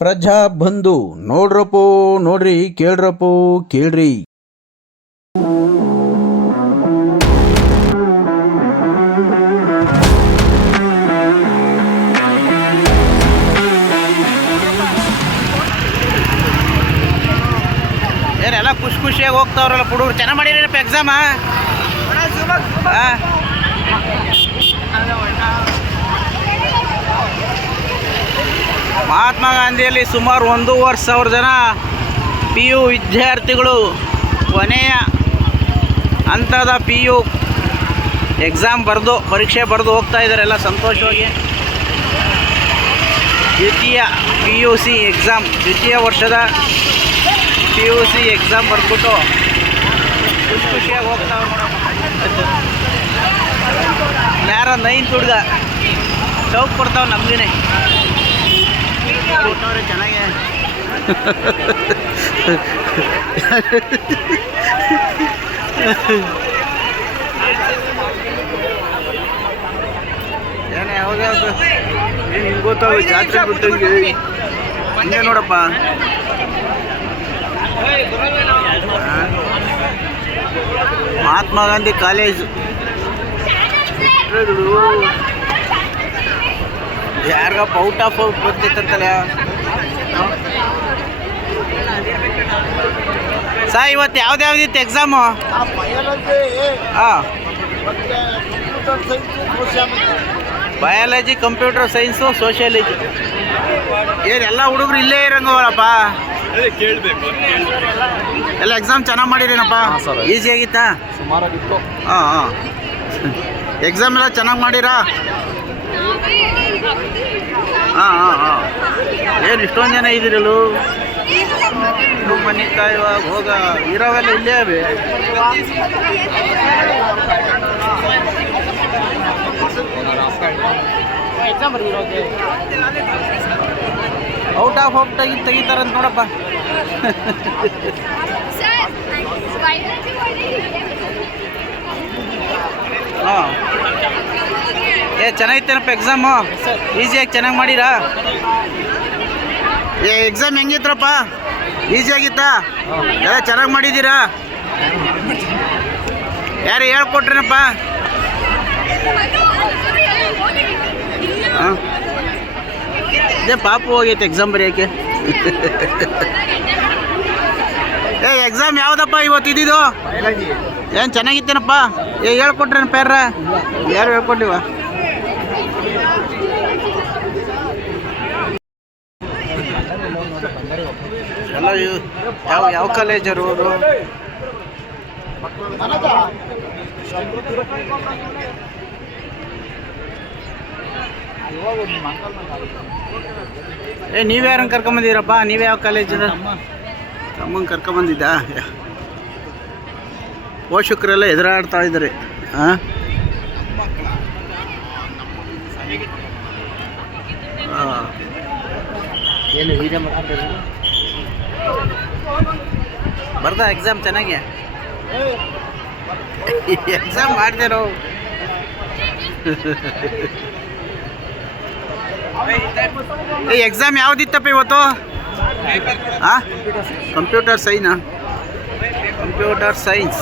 ಪ್ರಜಾ ಬಂಧು ನೋಡ್ರಪ್ಪೋ ನೋಡ್ರಿ ಕೇಳ್ರಪ್ಪೋ ಕೇಳ್ರಿ. ಏನೆಲ್ಲ ಖುಷಿ ಖುಷಿಯಾಗಿ ಹೋಗ್ತಾವ್ರಲ್ಲ ಹುಡುಗರು? ಚೆನ್ನಾಗಿ ಮಾಡಿರಪ್ಪ ಎಕ್ಸಾಮ ಮಹಾತ್ಮ ಗಾಂಧಿಯಲ್ಲಿ ಸುಮಾರು ಒಂದೂವರೆ ಸಾವಿರ ಜನ ಪಿ ಯು ವಿದ್ಯಾರ್ಥಿಗಳು ಕೊನೆಯ ಹಂತದ ಪಿ ಯು ಎಕ್ಸಾಮ್ ಬರೆದು, ಪರೀಕ್ಷೆ ಬರೆದು ಹೋಗ್ತಾ ಇದ್ದಾರೆ. ಎಲ್ಲ ಸಂತೋಷವಾಗಿ. ದ್ವಿತೀಯ ಪಿ ಯು ಸಿ ಎಕ್ಸಾಮ್, ದ್ವಿತೀಯ ವರ್ಷದ ಪಿ ಯು ಸಿ ಎಕ್ಸಾಮ್ ಬರೆದ್ಬಿಟ್ಟು ಖುಷಿ ಖುಷಿಯಾಗಿ ಹೋಗ್ತಾವೆ ಯಾರ ನೈನ್ ಹುಡುಗ. ಚೌಕ್ ಕೊಡ್ತಾವೆ ನಮಗೇನೆ. ಚೆನ್ನಾಗೆ. ಏನೇ ಯಾವ್ದು? ಏನು ಹಿಂಗೆ ಗೊತ್ತಾಗ ಜಾತ್ರೆ ಬಿಟ್ಟಂಗೆ. ಹಿಂಗೆ ನೋಡಪ್ಪ. ಮಹಾತ್ಮ ಗಾಂಧಿ ಕಾಲೇಜು. ಯಾರಿಗಪ್ಪ ಔಟ್ ಆಫ್ ಔಟ್ ಬರ್ತಿತ್ತಂತಲ್ಲ ಸಾ ಇವತ್ತು ಯಾವ್ದು ಯಾವ್ದಿತ್ತು ಎಕ್ಸಾಮು ಹಾಂ ಬಯಾಲಜಿ ಕಂಪ್ಯೂಟರ್ ಸೈನ್ಸು ಸೋಷಿಯಾಲಜಿ ಏನು ಎಲ್ಲ ಹುಡುಗರು ಇಲ್ಲೇ ಇರಂಗವಲ್ಲಪ್ಪ ಎಲ್ಲ ಎಕ್ಸಾಮ್ ಚೆನ್ನಾಗಿ ಮಾಡಿರೇನಪ್ಪ? ಈಸಿ ಆಗಿತ್ತಾ? ಸುಮಾರಾಗಿತ್ತು. ಹಾಂ ಹಾಂ. ಎಕ್ಸಾಮ್ ಎಲ್ಲ ಚೆನ್ನಾಗಿ ಮಾಡಿರಾ? ಹಾಂ ಹಾಂ ಹಾಂ. ಏನು ಇಷ್ಟೊಂದು ಜನ ಇದ್ದೀರಲ್ಲು? ಮನೆ ಕಾಯುವಾಗ ಹೋಗ, ಇರೋವೆಲ್ಲ ಇಲ್ಲೇ ಅವೆ. ಔಟ್ ಆಫ್ ಔಟ್ ಆಗಿ ತೆಗಿತಾರಂತ ನೋಡಪ್ಪ ಹಾಂ ಏ ಚೆನ್ನಾಗಿತ್ತೇನಪ್ಪ ಎಕ್ಸಾಮು ಈಸಿಯಾಗಿ ಚೆನ್ನಾಗಿ ಮಾಡಿರಾ? ಏ ಎಕ್ಸಾಮ್ ಹೆಂಗಿತ್ರಪ್ಪ ಈಸಿಯಾಗಿತ್ತಾ ಎಲ್ಲ ಚೆನ್ನಾಗಿ ಮಾಡಿದ್ದೀರಾ? ಯಾರು ಹೇಳ್ಕೊಟ್ರೇನಪ್ಪ? ಹಾಂ? ಇದೇ ಪಾಪು ಹೋಗೈತೆ ಎಕ್ಸಾಮ್ ಬರೆಯೋಕ್ಕೆ. ಏ ಎಕ್ಸಾಮ್ ಯಾವುದಪ್ಪ ಇವತ್ತು ಇದ್ದಿದ್ದು ಏನು ಚೆನ್ನಾಗಿತ್ತೇನಪ್ಪ? ಏ ಹೇಳ್ಕೊಟ್ರೇನಪ್ಪ ಯಾರ ಯಾರು ಹೇಳ್ಕೊಟ್ಟಿವ ಎಲ್ಲ ಯಾವ ಯಾವ ಕಾಲೇಜರು ಅವರು ಏ, ನೀವು ಯಾರನ್ನ ಕರ್ಕೊಂಬಂದಿರಪ್ಪ? ನೀವು ಯಾವ ಕಾಲೇಜದ ತಮ್ಮಂಗೆ ಕರ್ಕೊಂಬಂದಿದ್ದ? ಪೋಷಕರೆಲ್ಲ ಎದುರಾಡ್ತಾ ಇದ್ದಾರೆ. ಹಾಂ ಬರ್ದ ಎಕ್ಸಾಮ್ ಚೆನ್ನಾಗಿ ಎಕ್ಸಾಮ್ ಮಾಡಿದೆ ನಾವು. ಏ ಎಕ್ಸಾಮ್ ಯಾವ್ದಿತ್ತಪ್ಪ ಇವತ್ತು? ಆ? Computer Saina computer science